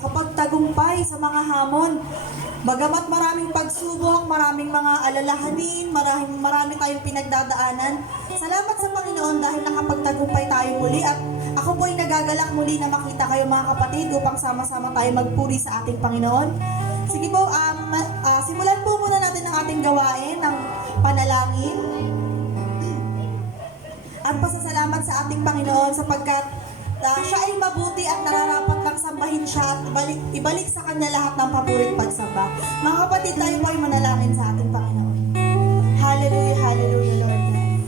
kapag tagumpay sa mga hamon. Bagamat maraming pagsubok, maraming mga alalahanin, marami tayong pinagdadaanan. Salamat sa Panginoon dahil nakapagtagumpay tayo muli at ako po ay nagagalak muli na makita kayo mga kapatid upang sama-sama tayo magpuri sa ating Panginoon. Sige po, simulan po muna natin ang ating gawain ng panalangin at pasasalamat sa ating Panginoon sapagkat siya ay mabuti at nararapat lang sambahin siya at ibalik sa kanya lahat ng paborit pagsamba. Mga kapatid, tayo po ay manalangin sa ating Panginoon. Hallelujah, hallelujah, Lord God.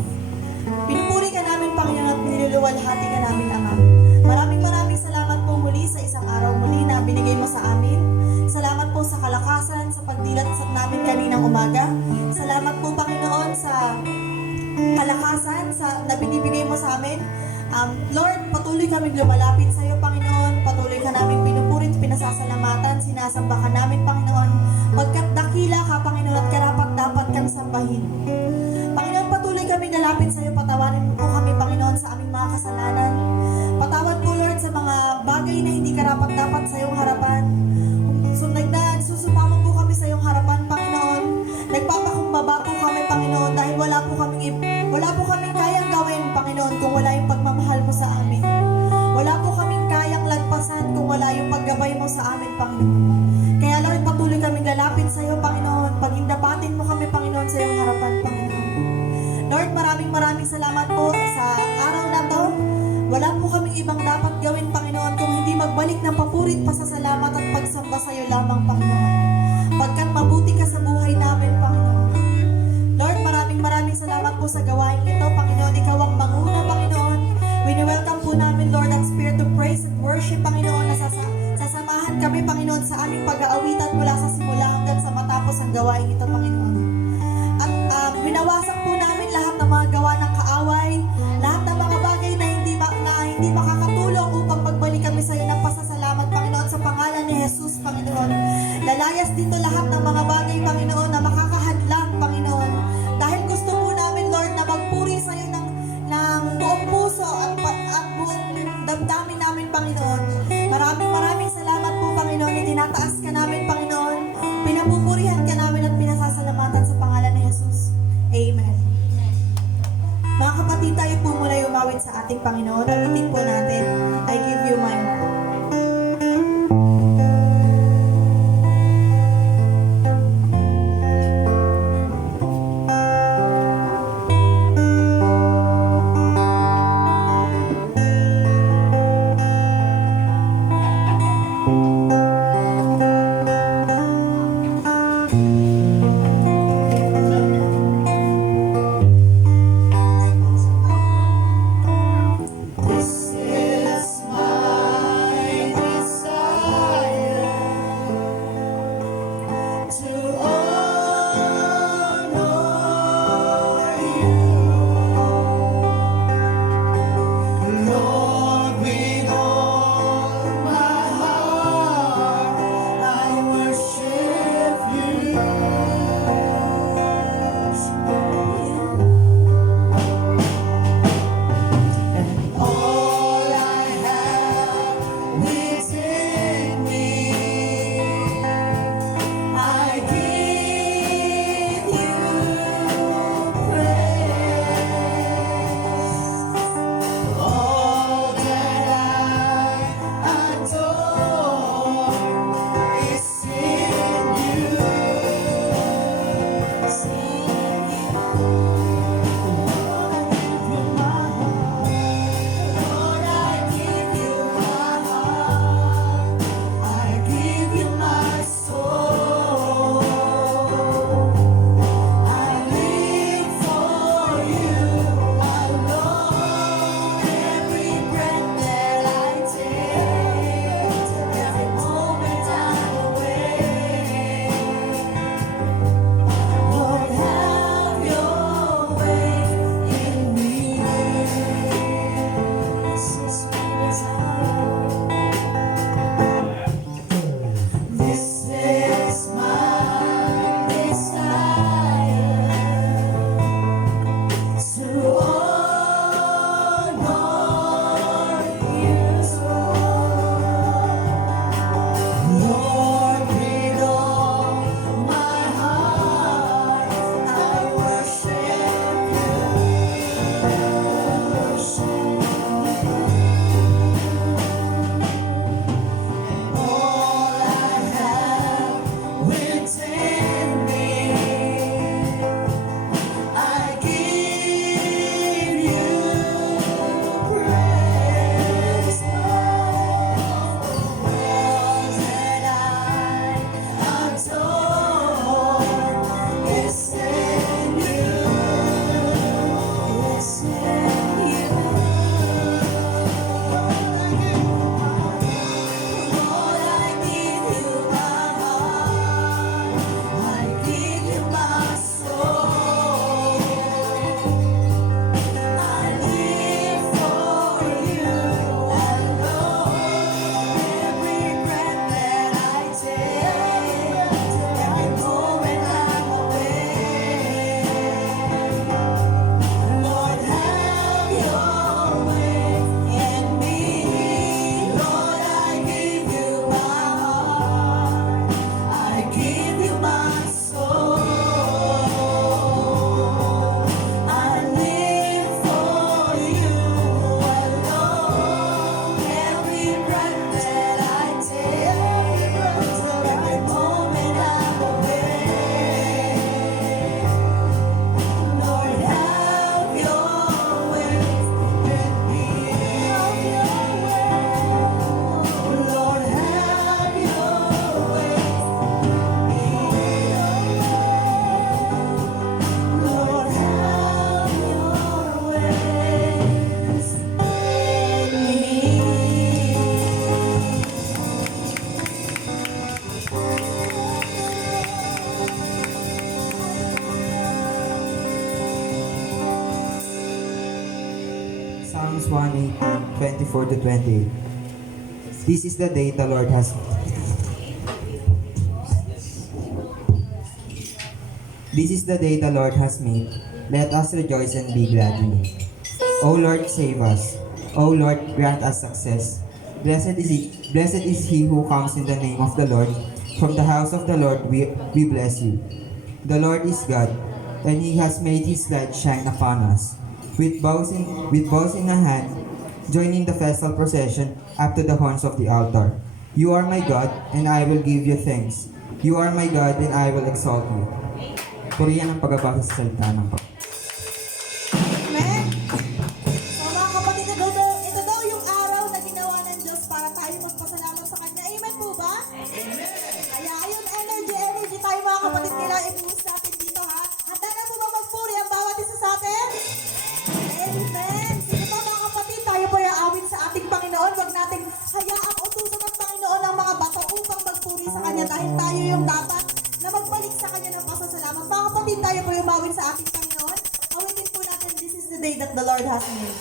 Pinupuri ka namin, Panginoon, at niluluwalhati ka namin, Ama. Maraming salamat po muli sa isang araw muli na binigay mo sa amin. Salamat po sa kalakasan, sa pagdilat sa namin kaninang umaga. Salamat po, Panginoon, sa kalakasan na binibigay mo sa amin. Lord, patuloy kaming lumalapit sa iyo, Panginoon. Patuloy ka namin pinupurit, pinasasalamatan, sinasamba ka namin, Panginoon. Pagkat dakila ka, Panginoon, at karapat dapat kang sambahin. Panginoon, patuloy kaming lalapit sa iyo. Patawarin mo po kami, Panginoon, sa aming mga kasalanan. Patawad po, Lord, sa mga bagay na hindi karapat dapat sa iyong harapan. Susumamo po kami sa iyong harapan, Panginoon. Nagpapakumbaba po kami, Panginoon, dahil wala po kaming kayang gawin, Panginoon, kung wala yung pagmamahal mo sa amin. Wala po kaming kayang lagpasan kung wala yung paggabay mo sa amin, Panginoon. Kaya, Lord, patuloy kaming lalapit sa iyo, Panginoon. Pagindapatin mo kami, Panginoon, sa iyong harapan, Panginoon. Lord, maraming salamat po sa araw na to. Wala po kaming ibang dapat gawin, Panginoon, kung hindi magbalik ng papurit, pasasalamat at pagsamba sa iyo lamang, Panginoon. Pagkat mabuti ka sa buhay namin, Panginoon. Lord, maraming salamat po sa gawain ito, Panginoon. Ikaw ang manguna, Panginoon. Wini-welcome po namin, Lord, ang spirit of praise and worship, Panginoon, na sasamahan kami, Panginoon, sa aming pag-aawitan mula sa simula hanggang sa matapos ang gawain ito, Panginoon. At winawasak po namin lahat ng mga gawa ng kaaway, lahat ng mga bagay na hindi makakatulong upang magbalik kami sa iyo ng pasasalamat, Panginoon, sa pangalan ni Jesus, Panginoon. Lalayas dito lahat ng mga bagay, Panginoon, na makakahadlang, Panginoon. Dahil gusto po namin, Lord, na magpuri sa iyo ng buong puso at buong damdamin namin, Panginoon. Maraming salamat po, Panginoon. Itinataas ka namin, Panginoon. Pinapupurihan ka namin at pinasasalamatan sa pangalan ni Jesus. Amen. Mga kapatid, tayo po muna umawit sa ating Panginoon. Awitin po natin, I give you my heart. This is my desire. Psalms 118, 24 to 28. This is the day the Lord has This is the day the Lord has made. Let us rejoice and be glad in it. O Lord, save us. O Lord, grant us success. Blessed is he who comes in the name of the Lord. From the house of the Lord we bless you. The Lord is God, and he has made his light shine upon us. With bows in a hand, join in the festal procession up to the horns of the altar. You are my God, and I will give you thanks. You are my God, and I will exalt you. Purihan ang pagbabasa sa salita ng Panginoon. Amen. So mga kapatid, ito daw yung araw na ginawa ng Diyos para tayo magpasalamat sa Kanya. Amen po ba? Amen. Kaya ayun, energy tayo mga kapatid nila. Ibuhos natin dito ha. Handa na po ba magpuri ang bawat isa sa atin? Amen. Sige po mga kapatid, tayo po yung awit sa ating Panginoon. Huwag nating hayaang utusan ng Panginoon ang mga bato upang magpuri sa Kanya dahil tayo yung dapat na magbalik sa Kanya ng pasasalamat. Mga kapatid, tayo po yung bawin sa ating Panginoon. Awitin po natin, this is the day that the Lord has made.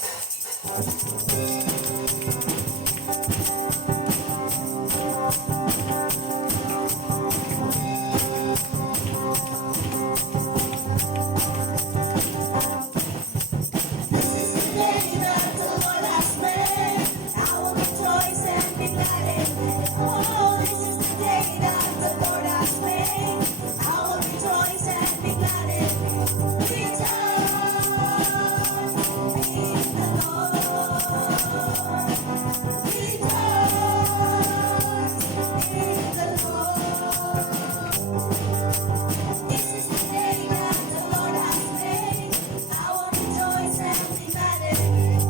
This is the day that the Lord has made. I will rejoice and be glad in it. Oh, this is the day that the Lord has made. I will rejoice and be glad in it. Rejoice in the Lord. Rejoice in the Lord. This is the day that the Lord has made. I will rejoice and be glad in it.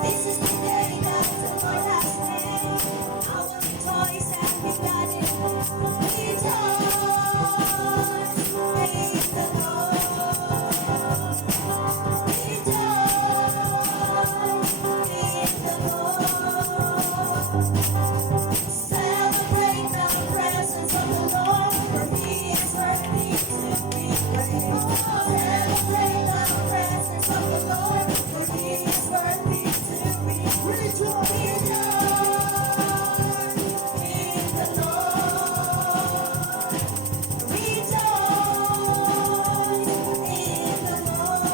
This is the day that the Lord has made. I will rejoice and be glad in it. Rejoice in the Lord. Rejoice in the Lord. Celebrate the presence of the Lord, for He is worthy to be praised. Celebrate the presence of the Lord, for He is worthy to be praised. Rejoice in the Lord. Rejoice in the Lord.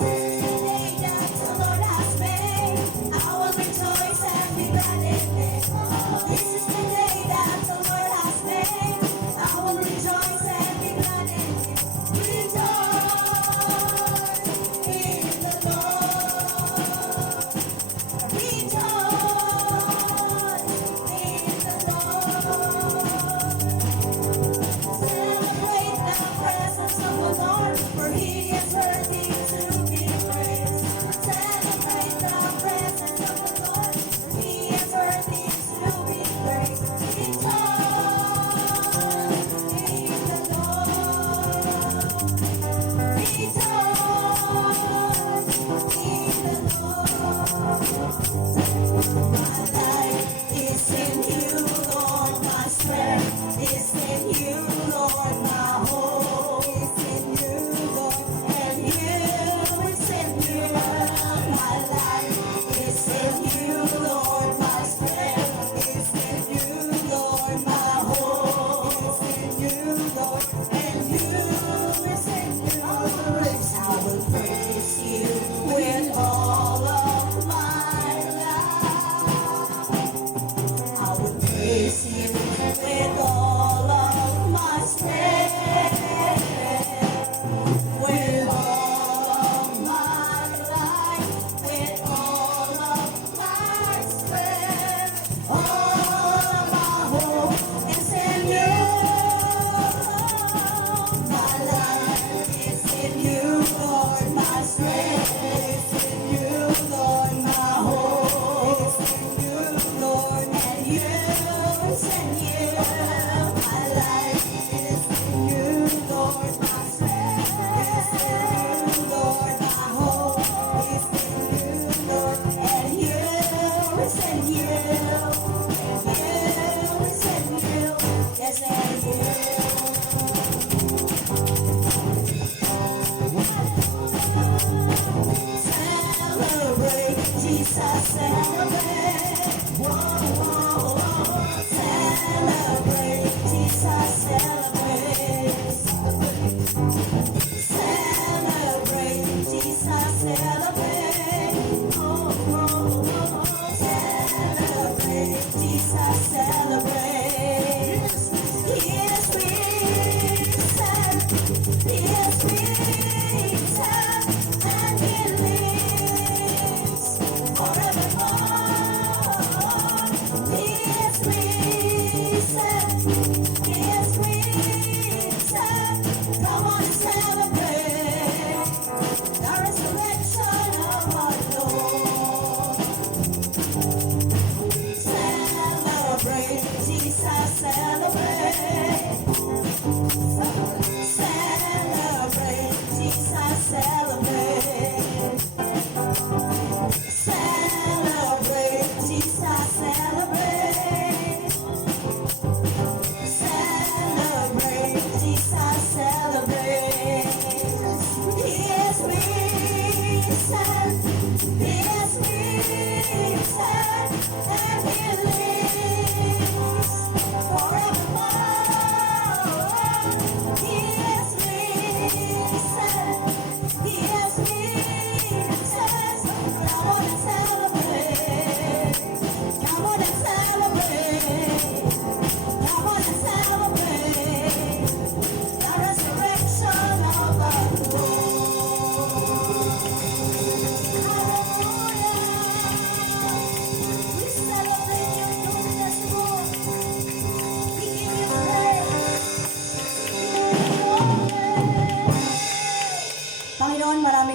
This is the day that the Lord has made. I will rejoice and be glad in it. This is the day that the Lord has made. I will rejoice and be glad in it. Rejoice in the Lord. Rejoice in the Lord. Celebrate the presence of the Lord, for He is worthy to be praised. Celebrate the presence of the Lord, for He is worthy to be praised.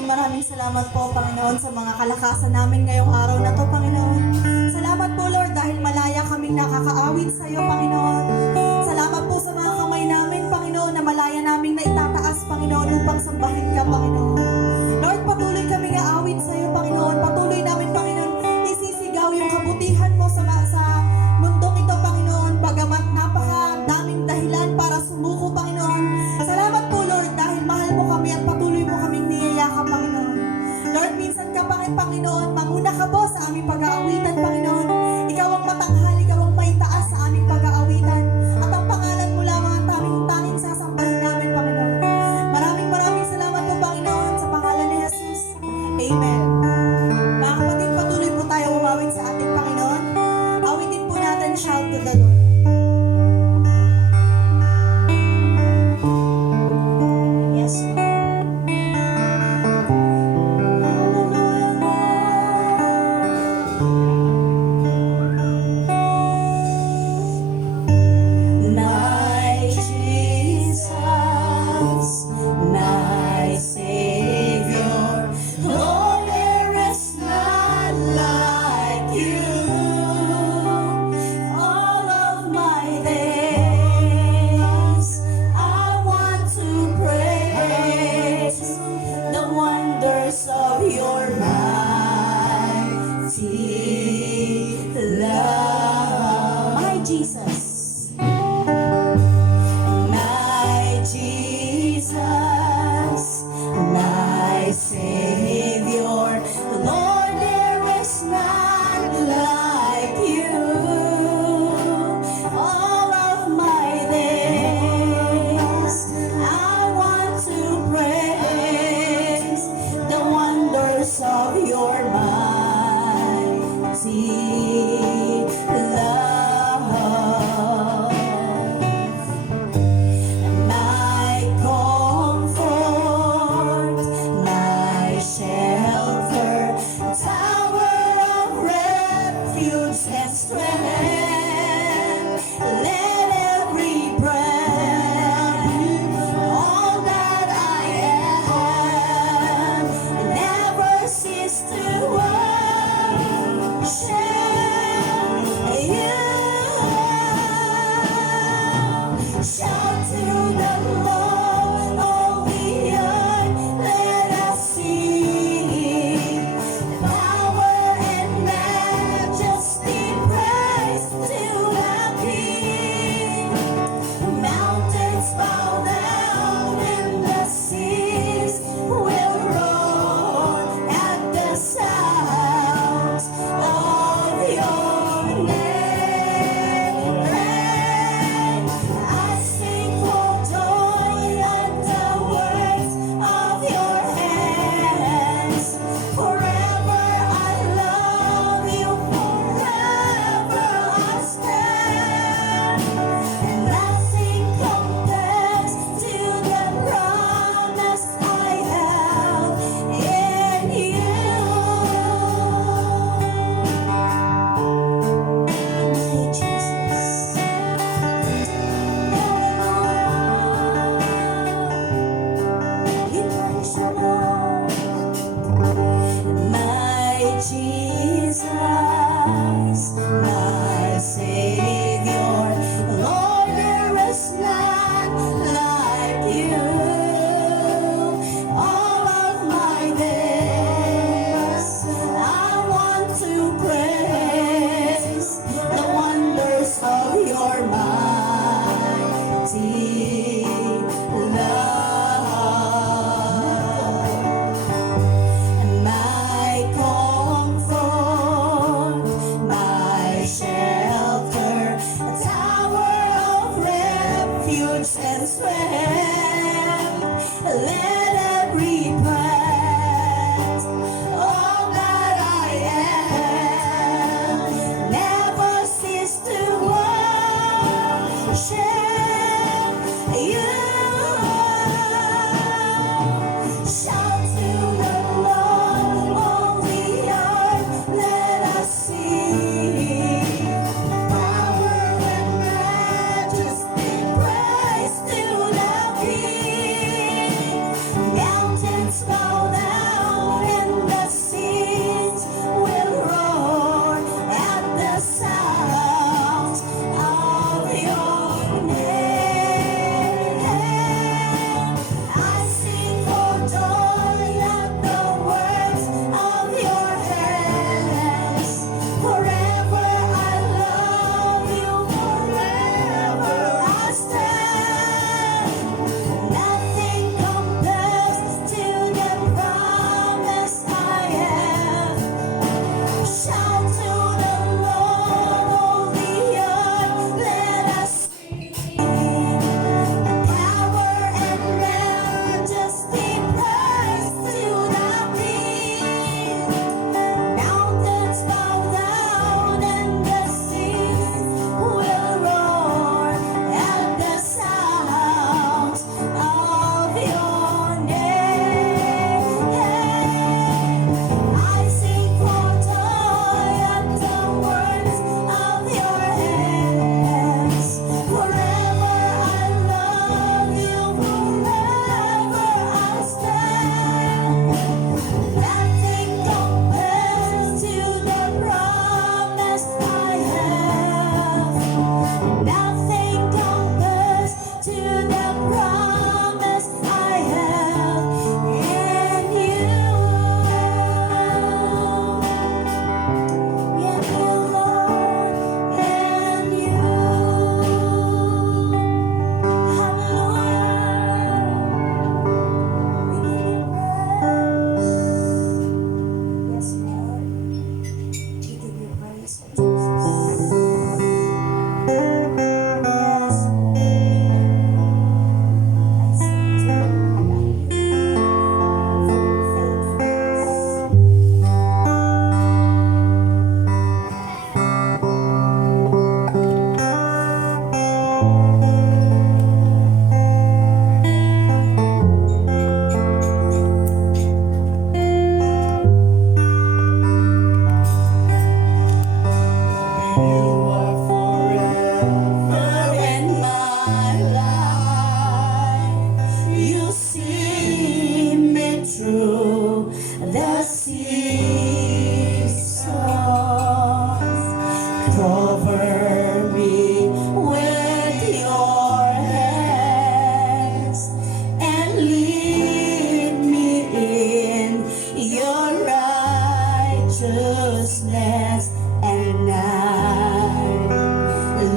maraming salamat po, Panginoon, sa mga kalakasan namin ngayong araw na to, Panginoon. Salamat po, Lord, dahil malaya kaming nakakaawit sa iyo, Panginoon. Salamat po sa mga kamay namin, Panginoon, na malaya naming naitataas, Panginoon, upang sambahin ka, Panginoon. Lord, patuloy kaming aawit sa iyo, Panginoon. Patuloy namin, Panginoon, isisigaw yung kabutihan mo sa mundong ito, Panginoon, bagamat napakadaming dahilan para sumuko, Panginoon. Salamat po, Lord, dahil mahal mo kami at patuloy mo kaming niyayakap, Panginoon. Lord, minsan ka, Panginoon, manguna ka po sa aming pag-aawitan, Panginoon. Ikaw ang matanghal, ikaw ang maitaas sa aming pag-aawitan. At ang pangalan mo lamang ang tanging sasambahin namin, Panginoon. Maraming salamat po, Panginoon, sa pangalan ni Jesus. Amen. Mga kapatid, patuloy po tayo umawit sa ating Panginoon. Awitin po natin, shout to the Lord. Yes, Lord. My Jesus, my Savior, oh, there is none like you. All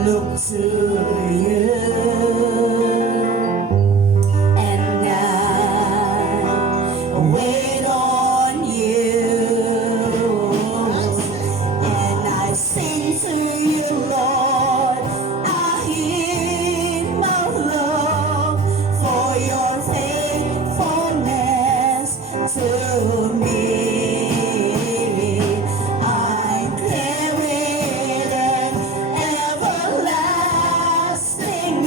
look to you, and I wait on you, and I sing to you, Lord. I hid my love for your faithfulness to me. I'm carried an everlasting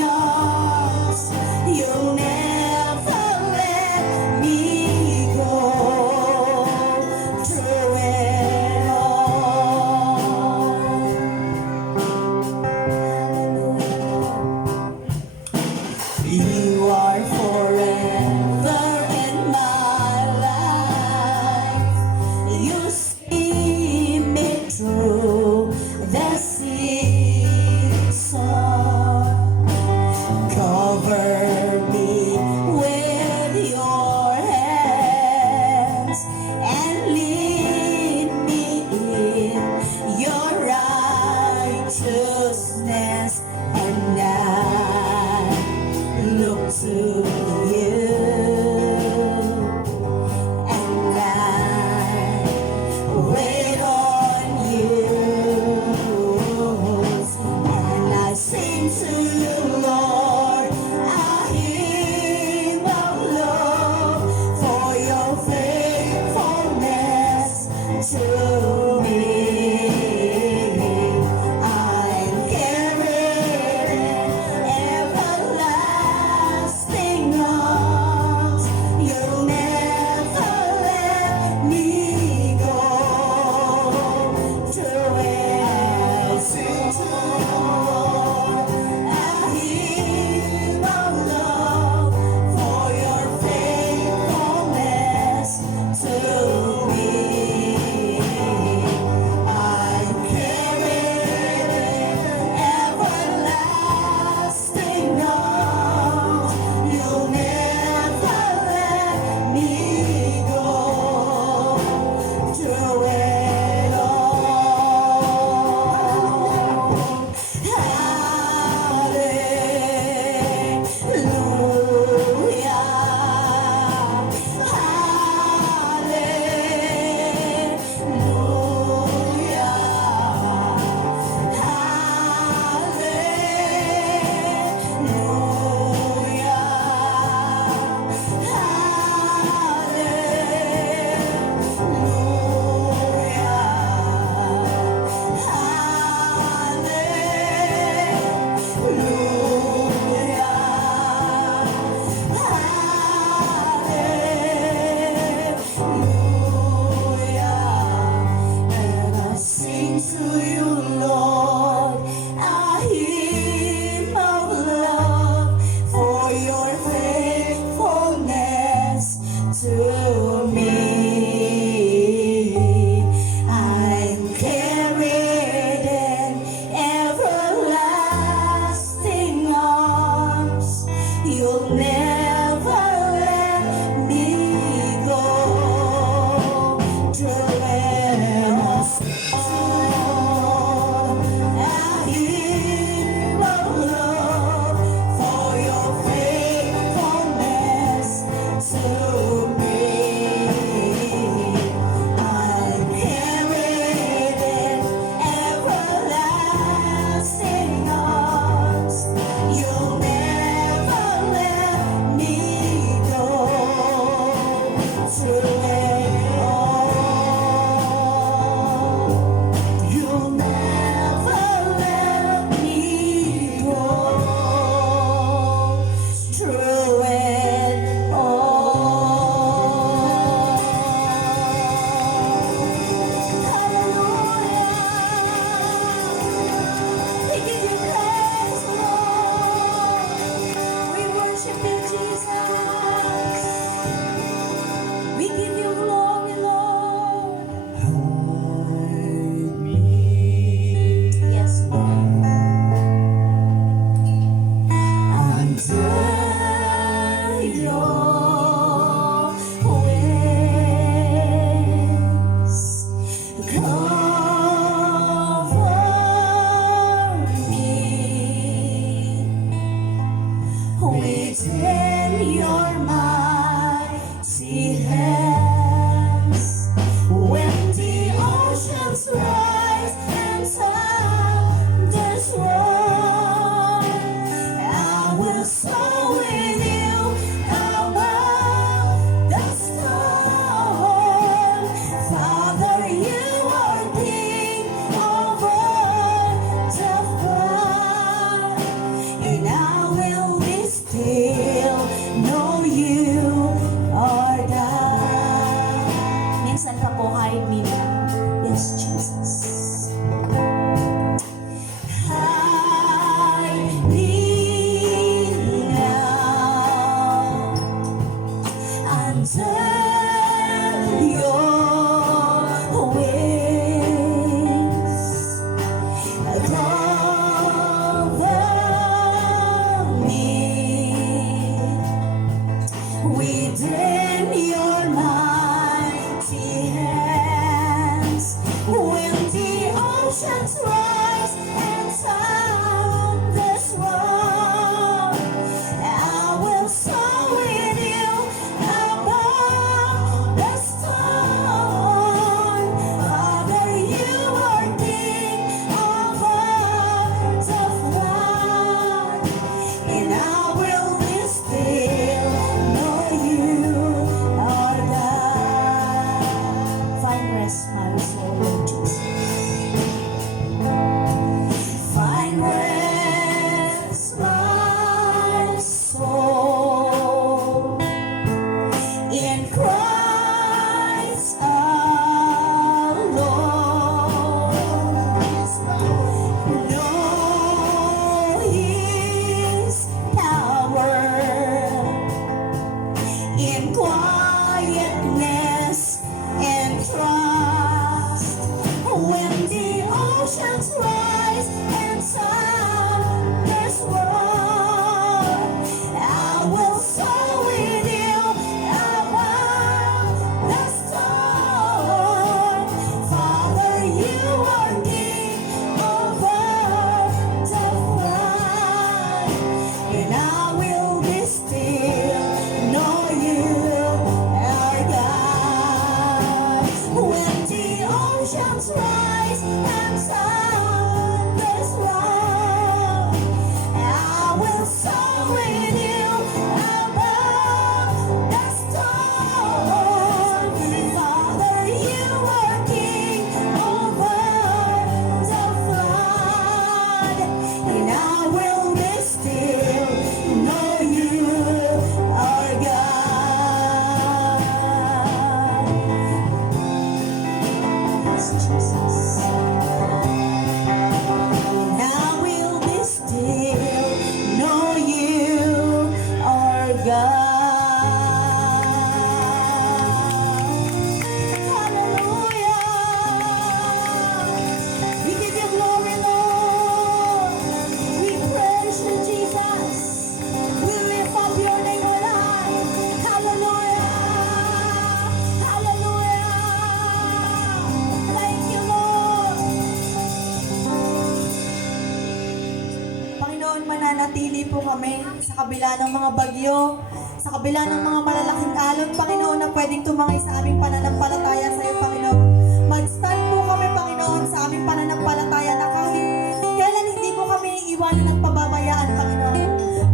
Panginoon, mananatili po kami sa kabila ng mga bagyo, sa kabila ng mga malalaking alon, Panginoon, na pwedeng tumangay sa aming pananampalataya sa iyo, Panginoon. Mag-stand po kami, Panginoon, sa aming pananampalataya na kahit kailan hindi mo kami iiwanan at pababayaan, Panginoon.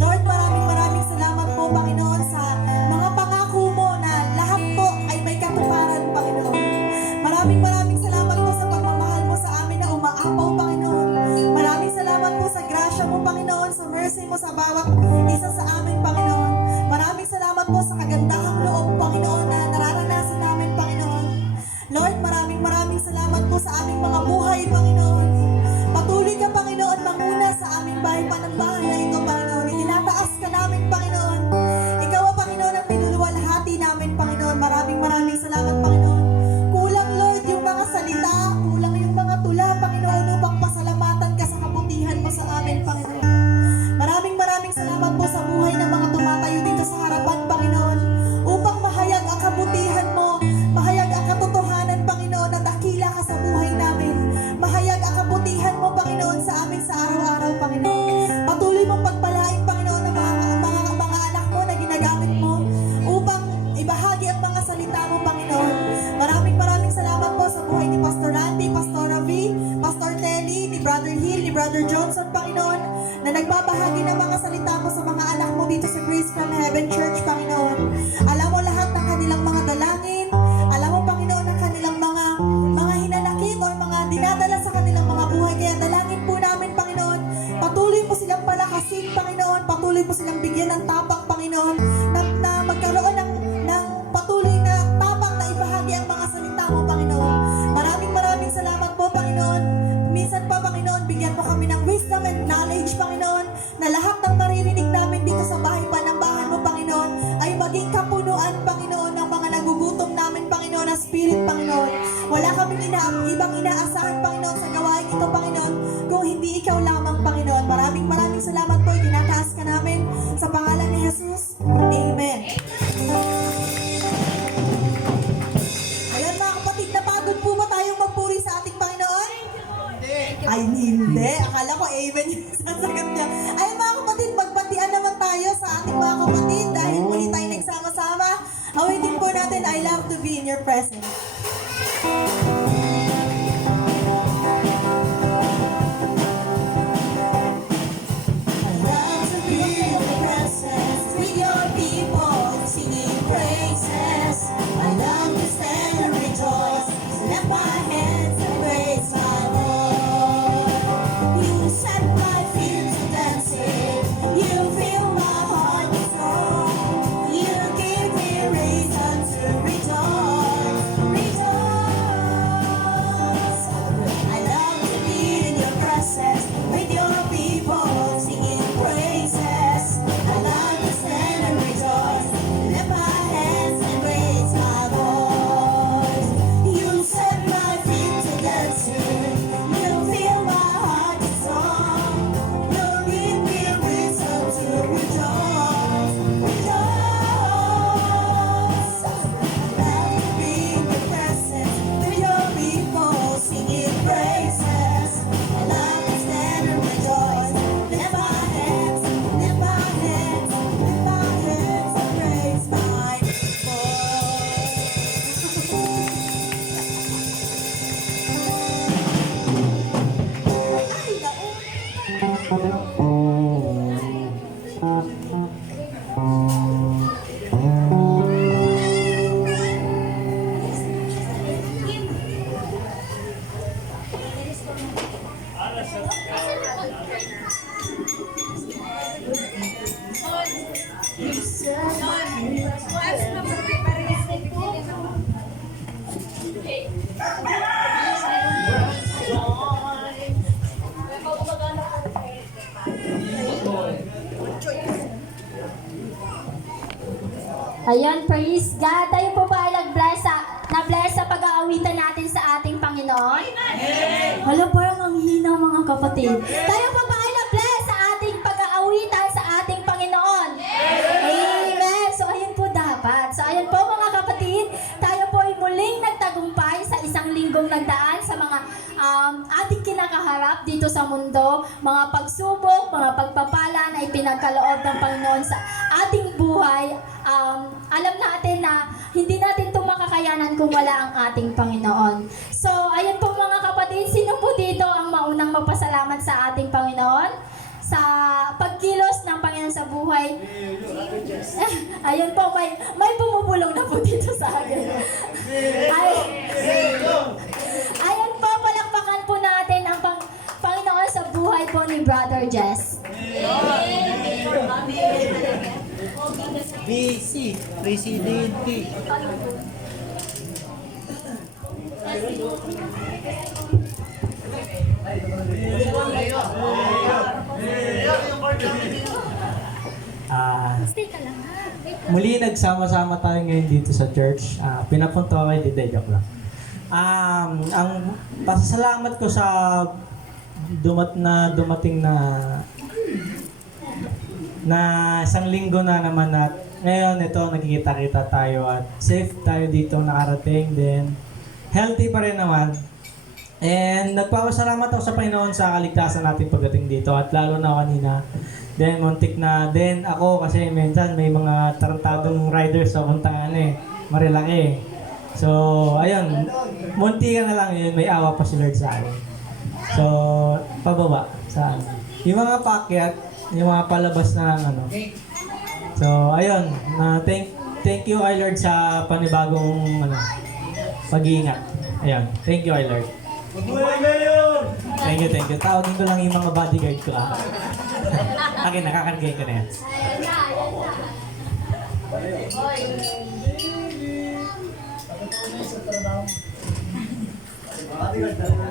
Lord, maraming salamat po, Panginoon, sa mga pangako mo na lahat po ay may katuparan, Panginoon. Maraming salamat po sa pagmamahal mo sa amin na umaapaw, Panginoon. Maraming salamat po sa grasya mo, Panginoon, sa mercy mo sa bawat isa sa amin, Panginoon. Maraming salamat po sa kagandahang loob, Panginoon, na nararanasan namin, Panginoon. Lord, maraming salamat po sa aming mga buhay, Panginoon. Patuloy ka, Panginoon, manguna sa aming bahay panambahan na ito, Panginoon. Itinataas ka namin, Panginoon. Ikaw, Panginoon, ang pinuluwalhati namin, Panginoon. Maraming salamat, Panginoon. Kulang, Lord, yung mga salita, kulang yung mga tula, Panginoon, upang pasalamatan ka sa kabutihan mo sa amin, Panginoon. Maraming salamat po sa buhay ng mga tumatayo dito sa harapan, Panginoon, upang mahayag ang kabutihan mo, mahayag ang katotohanan, Panginoon, at dakila ka sa buhay namin. Mahayag ang kabutihan mo, Panginoon, sa amin sa araw-araw, Panginoon. Patuloy mong pagpalain, Panginoon, ang mga anak mo na ginagamit mo upang ibahagi ang mga salita mo, Panginoon. Maraming salamat po sa buhay ni Pastor Randy, Pastor Ravi, Pastor Telly, ni Brother Hill, ni Brother Johnson, Panginoon, na nagbabahagi ng mga salita mo sa mga anak mo dito sa Grace from Heaven Church, Panginoon. Alam mo lahat ng kanilang mga dalangin, alam mo, Panginoon, ang kanilang mga hinanakit o mga dinadala sa kanilang mga buhay. Kaya dalangin po namin, Panginoon, patuloy mo silang palakasin, Panginoon, patuloy mo silang bigyan ng tapang, Panginoon, na magkaroon ng patuloy na tapang na ibahagi ang mga salita mo, Panginoon. Maraming salamat po, Panginoon. Minsan pa, Panginoon, bigyan mo kami ng wisdom and knowledge, Panginoon, na lahat ng maririnig namin dito sa bahay panambahan mo, Panginoon, ay maging kapunuan, Panginoon, ng mga nagugutom namin, Panginoon, na spirit, Panginoon. Wala kaming ibang inaasahan, Panginoon, sa gawain ito, Panginoon, kung hindi ikaw lamang, Panginoon. Maraming salamat po. Tinataas ka namin sa pangalan ni Jesus. Amen. Ayan, mga kapatid, napagod po ba tayong magpuri sa ating Panginoon? Ay, hindi. Akala ko amen yung sasagot niya. Ay, mga kapatid, magbatian naman tayo sa ating mga kapatid dahil muli tayo nagsama-sama. Awitin po natin, I love to be in your presence. I love to be in your presence with your people singing praises. I love to stand and rejoice, lift my hands and praise my Lord. You set my feet to dancing, you fill my heart with song. You give me reason to rejoice, rejoice. I love to be in your presence with your people singing praises. I love to stand and rejoice, lift my hands and raise my voice. You set my feet to dancing, you fill my heart with song. You give me reason to rejoice, rejoice. I love to be in your presence with your people singing praises. I love to stand and rejoice, lift my hands, lift my hands, lift my hands and raise my voice. Ayan, praise God. Tayo po ba ay na-bless sa pag-aawitan natin sa ating Panginoon? Hala, parang ang hina mga kapatid. Tayo po ba ay na-bless sa ating pag-aawitan sa ating Panginoon? Amen. So, ayun po dapat. So, ayun po mga kapatid, tayo po ay muling nagtagumpay sa isang linggong nagdaan sa mga ating nakaharap dito sa mundo, mga pagsubok, mga pagpapala na ipinagkaloob ng Panginoon sa ating buhay, alam natin na hindi natin ito makakayanan kung wala ang ating Panginoon. So, ayun po mga kapatid, sino po dito ang maunang magpasalamat sa ating Panginoon? Sa pagkilos ng Panginoon sa buhay. Ayun po, may bumubulong na po dito sa akin. Ayun po, palakpakan po natin ang Panginoon sa buhay po ni Brother Jess. BC, Presidente. Stay ka lang ha. Muli nagsama-sama tayo ngayon dito sa church. Pinapunta ko kayo dito, joke lang. Ang pasasalamat ko sa dumating na isang linggo na naman at ngayon ito nagkikita-kita tayo at safe tayo dito nakarating din. Healthy pa rin naman. And nagpapasalamat ako sa Panginoon sa kaligtasan natin pagdating dito at lalo na kanina. Then muntik na din ako kasi minsan may mga tarantadong riders sa puntaan Marilaki. So ayun, munti ka na lang yun, may awa pa si Lord sa akin. So pababa sa yung mga pakyat, yung mga palabas na lang So ayun, thank you kay Lord sa panibagong pag-iingat. Ayun, thank you kay Lord. Thank you. Tawagin ko lang yung mga bodyguard ko Akin, nakakargay ko na yan.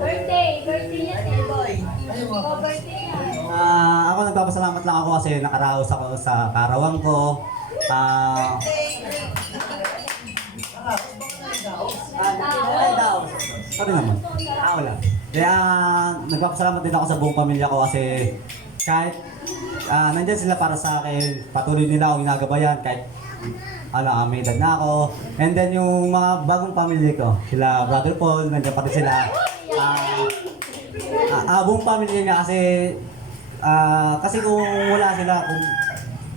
Birthday yan eh. Birthday yan. Ako nagpapasalamat lang ako kasi nakaraos ako sa karawang ko. Sabi naman. Wala. Kaya nagpapasalamat din ako sa buong pamilya ko kasi kahit nandyan sila para sa akin, patuloy nila akong ginagabayan kahit may edad na ako. And then yung mga bagong pamilya ko, sila Brother Paul, nandiyan pa rin sila. Buong pamilya niya kasi kung wala sila,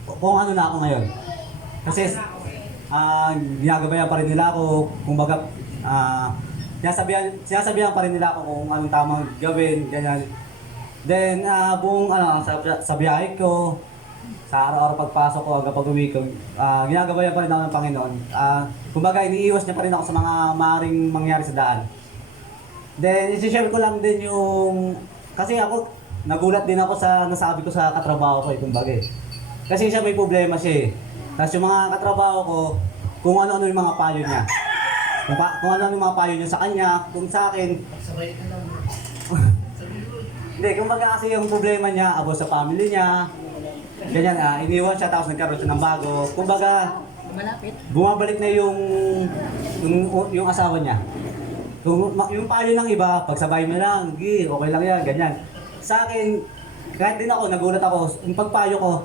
kung ano na ako ngayon. Kasi ginagabayan pa rin nila ako, kumbaga sinasabihan pa rin nila ako kung anong tamang gawin, ganyan. Then buong sa biyahe ko, sa araw-araw pagpasok ko hanggang pag-uwi ko, ginagabayan pa rin ako ng Panginoon. Kumbaga iniiwas niya pa rin ako sa mga maaaring mangyari sa daan. Then isi-share ko lang din yung, kasi ako nagulat din ako sa nasabi ko sa katrabaho ko kumbaga Kasi siya may problema siya Tapos yung mga katrabaho ko, kung ano-ano yung mga payo niya. Kung ano-ano yung mga payo niya sa kanya, kung sa akin. Hindi, kumbaga kasi yung problema niya, about sa family niya. Ganyan, iniwan siya tapos nagkaroon siya ng bago. Kumbaga, bumabalik na yung asawa niya. Yung payo ng iba, pagsabay mo lang, okay lang yan, ganyan. Sa akin, kahit din ako, nagulat ako, yung pagpayo ko,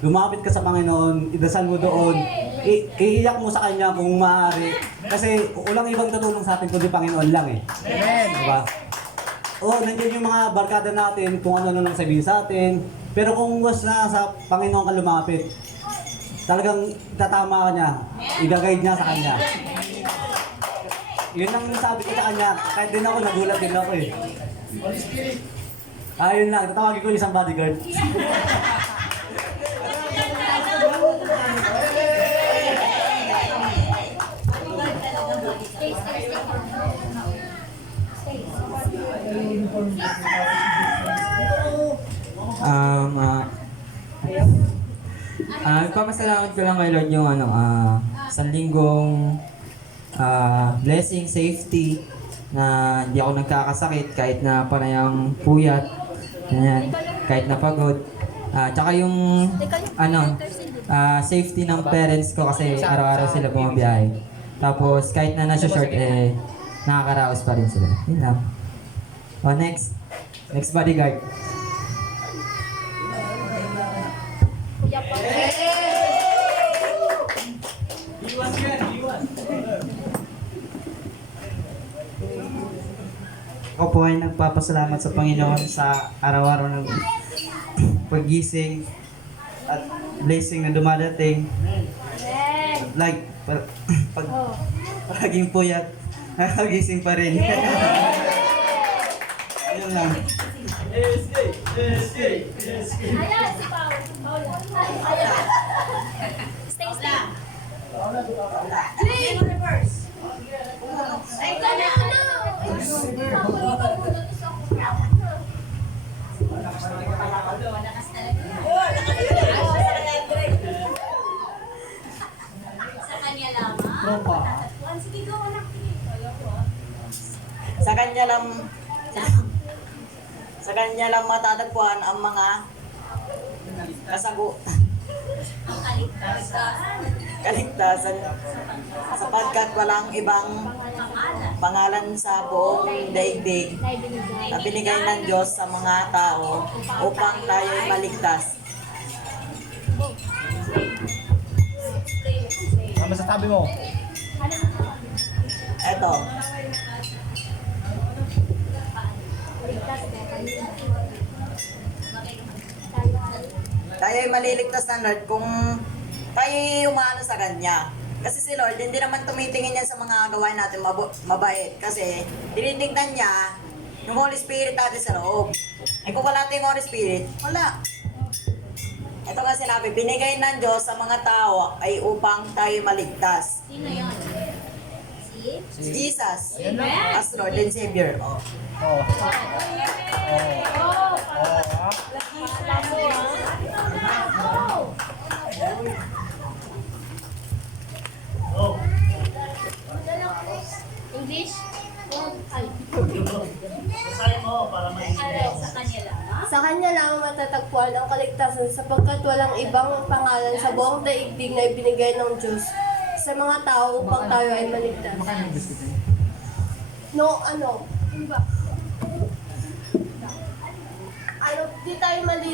lumapit ka sa Panginoon, idasal mo doon, iiyak mo sa Kanya kung maaari. Kasi walang ibang tutulong sa atin kundi Panginoon lang Diba? Nandiyan yung mga barkada natin, kung ano lang sabihin sa atin. Pero kung was na sa Panginoon ka lumapit, talagang tatama ka niya, i-guide niya sa Kanya. Yun ang sabi ko sa Kanya, kahit din ako, nagulat din ako Ayun lang, tatawagin ko yung isang bodyguard. Nagpapasalamat ko lang kay Lord yung isang linggong blessing, safety, na hindi ako nagkakasakit kahit na panayang puyat, ganyan, kahit na pagod. Tsaka yung safety ng parents ko kasi araw-araw sila bumabiyahe. Tapos kahit na nasa short nakakaraos pa rin sila. Yun lang. Next bodyguard. Ako po ay nagpapasalamat sa Panginoon sa araw-araw ng paggising at blessing na dumadating. Like, pag paging puyat, nagising pa rin. Yun lang. Ayan, si Paul. Ayan. Stay still. Ay, kanya, Sa kanya lamang. Sige, go anak. Sa kanya lang matatagpuan ang mga Ang kaligtasan. kaligtasan sapagkat walang ibang pangalan sa buong daigdig na binigay ng Diyos sa mga tao upang tayo'y maligtas. Ano masasabi mo? Eto, tayo'y maliligtas ng Lord kung tayo'y umano sa Kanya. Kasi si Lord, hindi naman tumitingin yan sa mga gawain natin mabait. Kasi tinitignan niya yung Holy Spirit natin sa loob. Eh kung wala tayong Holy Spirit, wala. Ito nga sinabi, binigay ng Diyos sa mga tao ay upang tayo maligtas. Sino yun? Si Jesus, as Lord and Savior. Oh. English? Ay. Sa kanya lamang. Sa kanya lang matatagpuan ang kaligtasan sapagkat walang ibang pangalan sa buong daigdig na ibinigay ng Diyos sa mga tao upang tayo ay maligtas. Ano di tayo ba?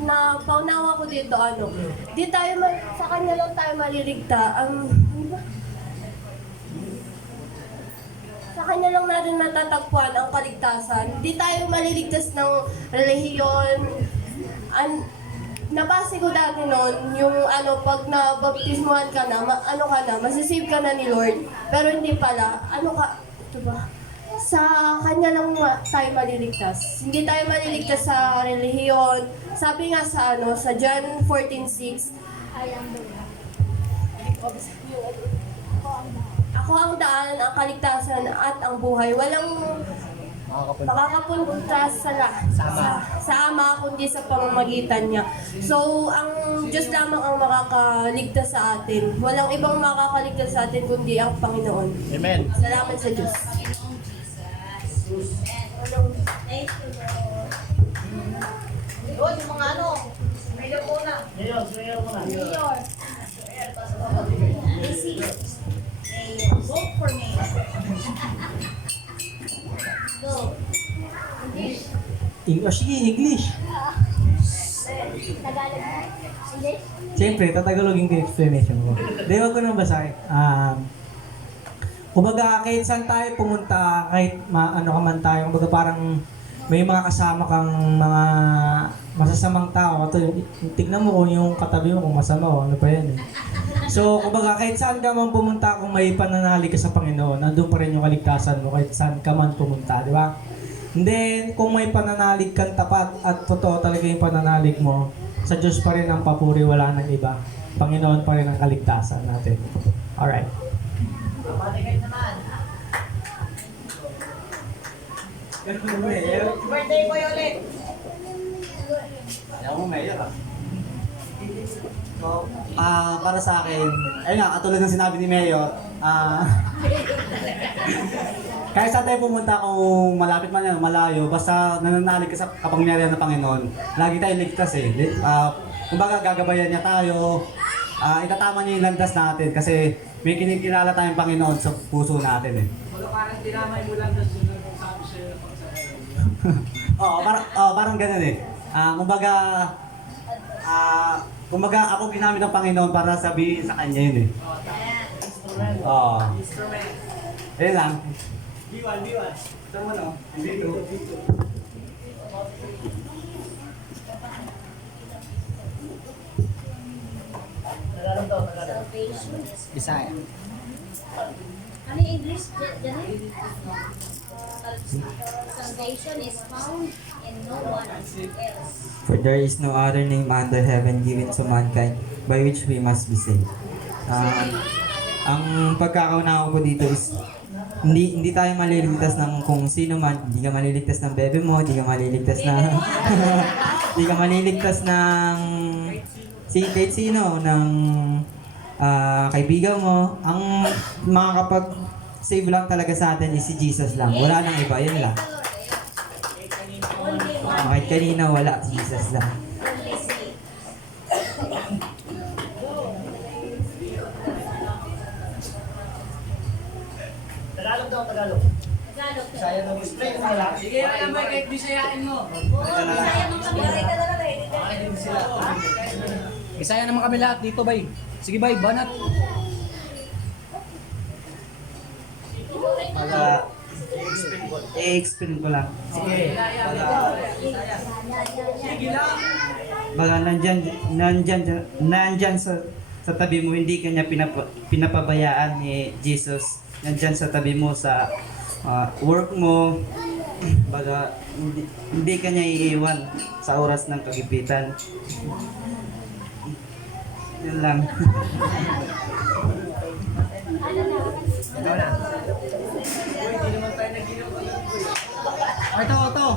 Na paunawa ko dito, di tayo, sa kanya lang tayo maliligta. Sa kanya lang natin matatagpuan ang kaligtasan. Di tayo maliligtas ng relihiyon. Nabase ko dati noon, yung pag nabaptismuhan ka na, masisave ka na ni Lord. Pero hindi pala, ito ba? Sa Kanya lang tayo maliligtas. Hindi tayo maliligtas sa relihiyon. Sabi nga sa John 14:6, ako ang daan, ang kaligtasan at ang buhay. Walang makakapunta sa Ama kundi sa pamamagitan niya. So, ang Diyos lamang ang makakaligtas sa atin. Walang ibang makakaligtas sa atin kundi ang Panginoon. Amen. Salamat sa Diyos. Thank you, Lord. Yun, yung mga mayor po na. Mayor. Vote for mayor. Go. Sige, English. Tagalog. English? Siyempre, tatagalogin ko yung explanation ko. Di, wag ko nang basahin. Kumbaga, kahit saan tayo pumunta, kahit ano ka man tayo, kumbaga parang may mga kasama kang mga masasamang tao. Ito, tignan mo kung yung katabi mo kung masama o ano pa yan eh. So, kumbaga, kahit saan ka man pumunta, kung may pananalig ka sa Panginoon, nandun pa rin yung kaligtasan mo kahit saan ka man pumunta, di ba? And then, kung may pananalig kang tapat at totoo talaga yung pananalig mo, sa Diyos pa rin ang papuri, wala nang iba. Panginoon pa rin ang kaligtasan natin. Alright. Birthday boy ulit. Ayaw mo, Mayor So, para sa akin, ayun nga, katulad ng sinabi ni Mayor, kahit saan tayo pumunta kung malapit man yan, malayo, basta nananalig ka sa kapangyarihan ng Panginoon, lagi tayo ligtas eh. Kumbaga gagabayan niya tayo, itatama niya yung landas natin kasi may kinikilala tayong Panginoon sa puso natin eh. Parang dinamay mo lang doon sabi sa'yo. Oo, parang ganun eh. Kumbaga, ako ginamit ng Panginoon para sabihin sa kanya yun eh. Oo. Ayun lang. B1. Ito mo no? B2. Bisaya. Ano yung English? Salvation is found in no one else. For there is no other name under heaven given to mankind by which we must be saved. Ang pagkakaunawa ko dito is hindi tayo maliligtas ng kung sino man. Hindi ka maliligtas ng bebe mo, hindi ka maliligtas ng hindi ka maliligtas ng kahit sino, ng kaibigan mo. Ang makakapag-save lang talaga sa atin is si Jesus lang. Wala nang iba, yun lang. Kahit kanina wala, si Jesus lang. Bisaya naman kami lahat dito, bay. Sige, bay, banat. I-explain ko lang. Baga nandyan sa tabi mo, hindi kanya pinapabayaan ni Jesus. Nandyan sa tabi mo sa work mo. Baga hindi kanya iiwan sa oras ng kagipitan. Yun lang. Ito.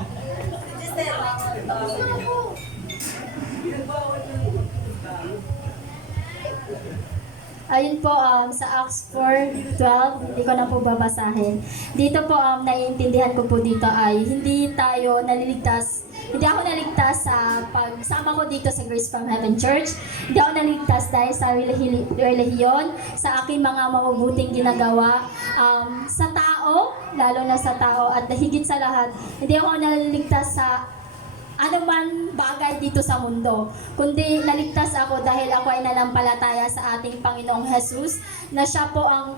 Ayun po, sa Acts 4:12, hindi ko na po babasahin. Dito po, naiintindihan ko po dito ay hindi ako naligtas sa pagsama ko dito sa Grace from Heaven Church. Hindi ako naligtas dahil sa relihiyon, sa aking mga mabubuting ginagawa, sa tao, lalo na sa tao, at higit sa lahat, hindi ako naligtas sa anuman bagay dito sa mundo, kundi naligtas ako dahil ako ay nanampalataya sa ating Panginoong Jesus, na siya po ang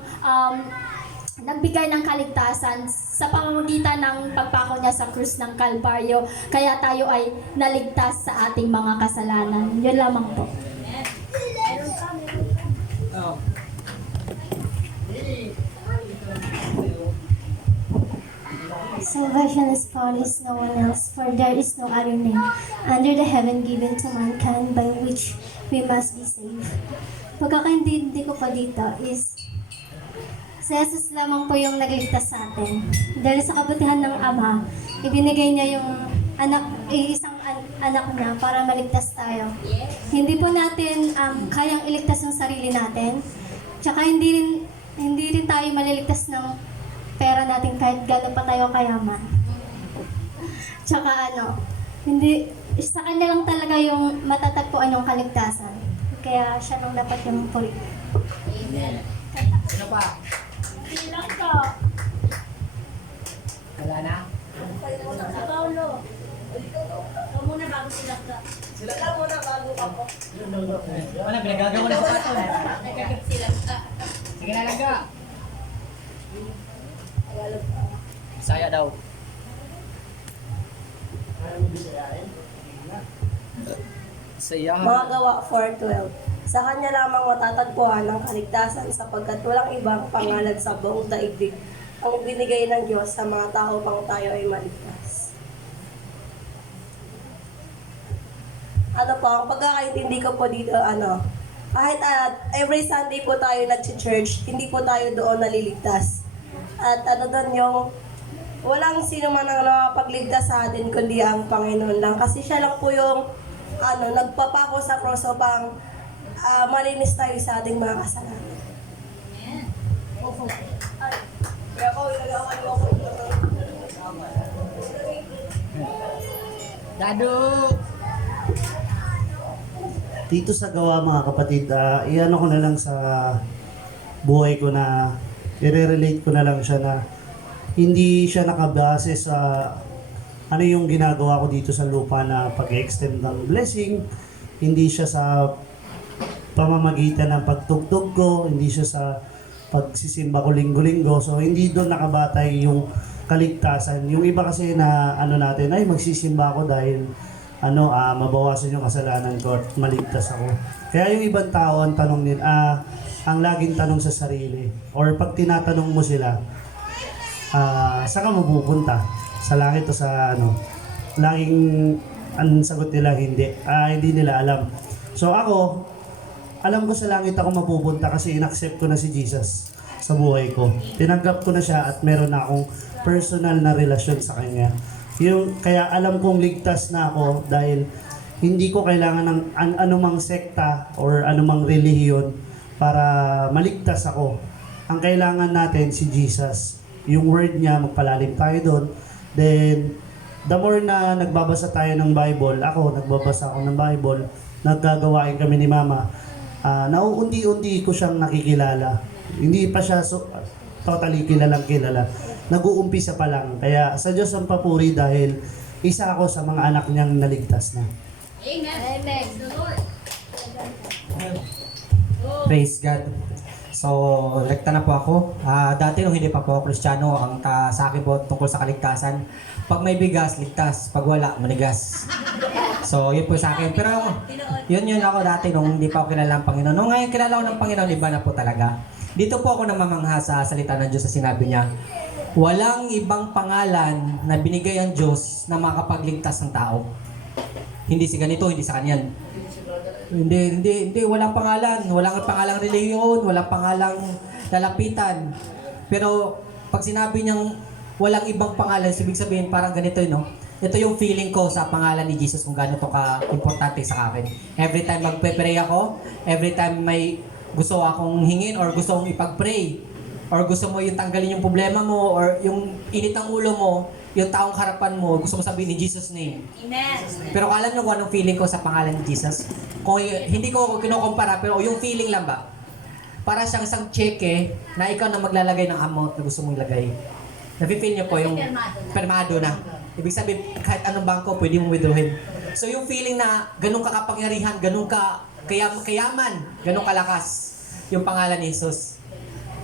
nagbigay ng kaligtasan sa pamamagitan ng pagpako niya sa krus ng Kalbaryo, kaya tayo ay naligtas sa ating mga kasalanan. Yun lamang po. Salvation is found is no one else, for there is no other name under the heaven given to mankind by which we must be saved. Pagkakaintindi ko pa dito is si Jesus lamang po yung nagligtas sa atin. Dahil sa kabutihan ng Ama, ibinigay niya yung isang anak niya para maligtas tayo. Hindi po natin kayang iligtas yung sarili natin. Tsaka hindi rin tayo maliligtas ng pera natin kahit gano'n pa tayo kayaman. Tsaka hindi, sa kanya lang talaga yung matatagpuan yung kaligtasan. Kaya siya lang dapat yung puri. Amen. Sino pa? Silang ko. Wala na? Si Paulo. Ikaw muna bago silang ka. Wala, pinagagawa na sa pato. Sige na lang ka. Bisaya daw. Saya. Mga gawa 4:12. Sa kanya lamang matatagpuan ang kaligtasan sapagkat walang ibang pangalan sa buong daigdig ang binigay ng Diyos sa mga tao pang tayo ay maligtas. Ang pagkakaintindi ko po dito, kahit every Sunday po tayo nag-church, hindi po tayo doon naliligtas. At doon yung walang sino man ang nakapagligtas sa atin kundi ang Panginoon lang. Kasi siya lang po yung nagpapako sa cross upang malinis tayo sa ating mga kasalanan. Dado! Dito sa gawa mga kapatid, iano ko na lang sa buhay ko na i-relate ko na lang siya na hindi siya nakabase sa ano yung ginagawa ko dito sa lupa na pag-extend ng blessing. Hindi siya sa pamamagitan ng pagtugtog ko, hindi siya sa pagsisimba ko linggo-linggo. So hindi doon nakabatay yung kaligtasan. Yung iba kasi na ano natin, ay magsisimba ako dahil mabawasan yung kasalanan ko at maligtas ako. Kaya yung ibang tao ang tanong nila, ang laging tanong sa sarili, or pag tinatanong mo sila, saan ka mapupunta? Sa langit o sa ano? Laging ang sagot nila hindi nila alam. So ako, alam ko sa langit ako mapupunta kasi inaccept ko na si Jesus sa buhay ko. Tinanggap ko na siya at meron na akong personal na relasyon sa Kanya. Kaya alam kong ligtas na ako dahil hindi ko kailangan ng anumang sekta or anumang relihiyon para maligtas ako. Ang kailangan natin si Jesus. Yung word niya, magpalalim tayo doon. Then, the more na nagbabasa tayo ng Bible, nagbabasa ako ng Bible, naggagawain kami ni Mama, nauunti-unti ko siyang nakikilala. Hindi pa siya totally kilala. Nag-uumpisa pa lang. Kaya sa Diyos ang papuri dahil isa ako sa mga anak niyang naligtas na. Amen. Praise God. So, rekta na po ako. Dati nung hindi pa po ako Kristiyano, ang sa akin po tungkol sa kaligtasan, pag may bigas, ligtas. Pag wala, manigas. So, yun po sa akin. Pero, yun ako dati nung hindi pa ako kilala ng Panginoon. Nung ngayon kilala ko ng Panginoon, iba na po talaga. Dito po ako namamangha sa salita ng Diyos sa sinabi niya. Walang ibang pangalan na binigay ang Diyos na makapagligtas ng tao. Hindi si ganito, hindi sa kanyan. Hindi, walang pangalan. Walang pangalang relihiyon, walang pangalang lalapitan. Pero pag sinabi niyang walang ibang pangalan, ibig sabihin parang ganito, no? Ito yung feeling ko sa pangalan ni Jesus kung gaano to ka-importante sa akin. Every time magpe-pray ako, every time may gusto akong hingin or gusto kong ipag-pray, or gusto mo yung tanggalin yung problema mo, or yung init ng ulo mo, yung taong harapan mo, gusto mo sabihin in Jesus' name. Amen. Pero alam nyo kung anong feeling ko sa pangalan ni Jesus? Kung hindi ko kinukumpara, pero yung feeling lang ba? Para siyang isang cheque na ikaw na maglalagay ng amount na gusto mong ilagay. Nafe-feel nyo po yung permado na. Ibig sabihin, kahit anong bangko, pwede mong withdrawin. So yung feeling na ganun ka kapangyarihan, ganun ka kayaman, ganun kalakas yung pangalan ni Jesus.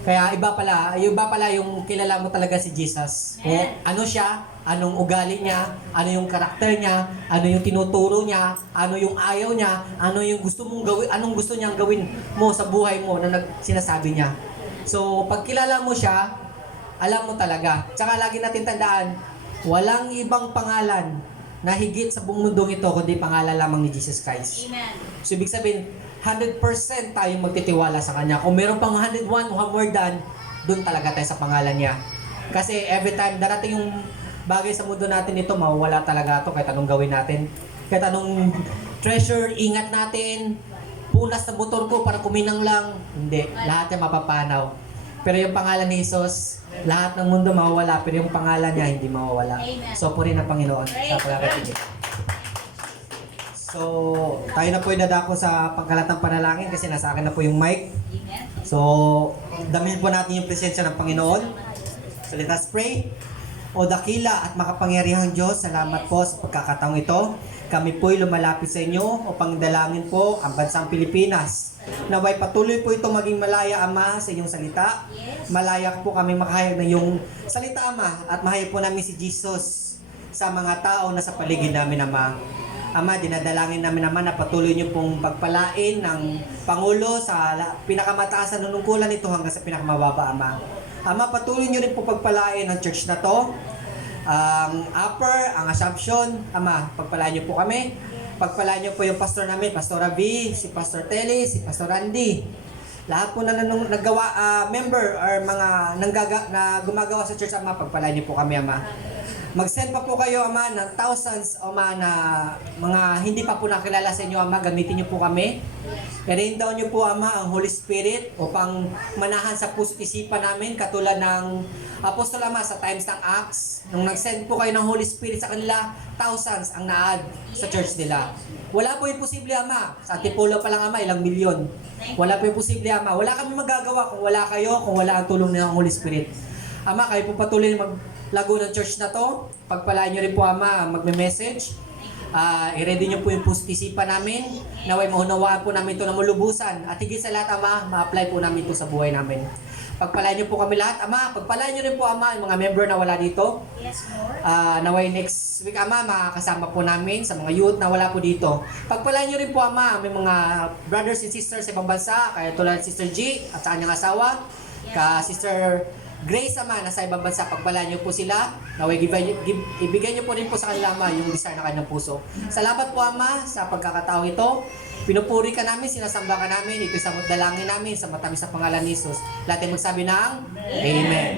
Kaya iba pala yung kilala mo talaga si Jesus. Kung ano siya, anong ugali niya, ano yung karakter niya, ano yung tinuturo niya, ano yung ayaw niya, ano yung gusto mong gawin, anong gusto niyang gawin mo sa buhay mo na sinasabi niya. So, pag kilala mo siya, alam mo talaga. Tsaka lagi natin tandaan, walang ibang pangalan na higit sa buong mundong ito kundi pangalan lamang ni Jesus Christ. Amen. So, ibig sabihin, 100% tayong magtitiwala sa Kanya. Kung meron pang 101 more than, doon talaga tayo sa pangalan niya. Kasi every time darating yung bagay sa mundo natin ito, mawawala talaga ito kahit anong gawin natin. Kahit anong treasure, ingat natin, punas na motor ko para kuminang lang. Hindi, lahat yan mapapanaw. Pero yung pangalan ni Jesus, lahat ng mundo mawawala, pero yung pangalan niya hindi mawawala. So, purihin ang Panginoon sa pagkakatinig. So, tayo na po dadako sa pangkalatang panalangin kasi nasa akin na po yung mic. So, damihan po natin yung presensya ng Panginoon. So, let us pray. O dakila at makapangyarihang Diyos, salamat po sa pagkakataong ito. Kami po'y lumalapit sa inyo upang dalangin po ang bansang Pilipinas. Naway patuloy po ito maging malaya, Ama, sa inyong salita. Malaya po kami makahayag ng iyong salita, Ama, at mahayag po namin si Jesus sa mga tao na sa paligid namin, Ama. Ama, dinadalangin namin naman na patuloy niyo pong pagpalain ng Pangulo sa pinakamataas na nunungkulan nito hanggang sa pinakamababa, Ama. Ama, patuloy niyo rin po pagpalain ang church na to. Ang Upper, ang Assumption, Ama, pagpalain niyo po kami. Pagpalain niyo po yung pastor namin, Pastor Ravi, si Pastor Telly, si Pastor Randy. Lahat po na naggawa, member or mga na gumagawa sa church, Ama, pagpalain niyo po kami, Ama. Mag-send pa po kayo, Ama, ng thousands, Ama, na mga hindi pa po nakilala sa inyo, Ama. Gamitin niyo po kami. I-rain down niyo po, Ama, ang Holy Spirit upang manahan sa puso't isipan namin katulad ng Apostol, Ama, sa times ng Acts. Nung nag-send po kayo ng Holy Spirit sa kanila, thousands ang na-add sa church nila. Wala po imposible, Ama. Sa Antipolo pa lang, Ama, ilang milyon. Wala po imposible, Ama. Wala kami magagawa kung wala kayo, kung wala ang tulong ng Holy Spirit. Ama, kayo po patuloy Laguna Church na to. Pagpalain nyo rin po, Ama, ang magme-message. I-ready nyo po yung pustisipan namin. Naway maunawaan po namin ito na mulubusan. At higit sa lahat, Ama, ma-apply po namin ito sa buhay namin. Pagpalain nyo po kami lahat, Ama. Pagpalain nyo rin po, Ama, yung mga member na wala dito. Yes, Lord. Naway next week, Ama, makakasama po namin sa mga youth na wala po dito. Pagpalain nyo rin po, Ama, may mga brothers and sisters sa ibang bansa, kaya tulad Sister G at sa kanyang asawa, ka Sister Grace, Ama, nasa ibang bansa. Pagpalain nyo po sila. Naway ibigay nyo po rin po sa kanila, Ama, yung desire ng kanyang puso. Salamat po, Ama, sa pagkakataong ito. Pinupuri ka namin, sinasamba ka namin, ito sa dalangin namin sa matamis sa pangalan ni Jesus. Lahat ay magsabi ng Amen.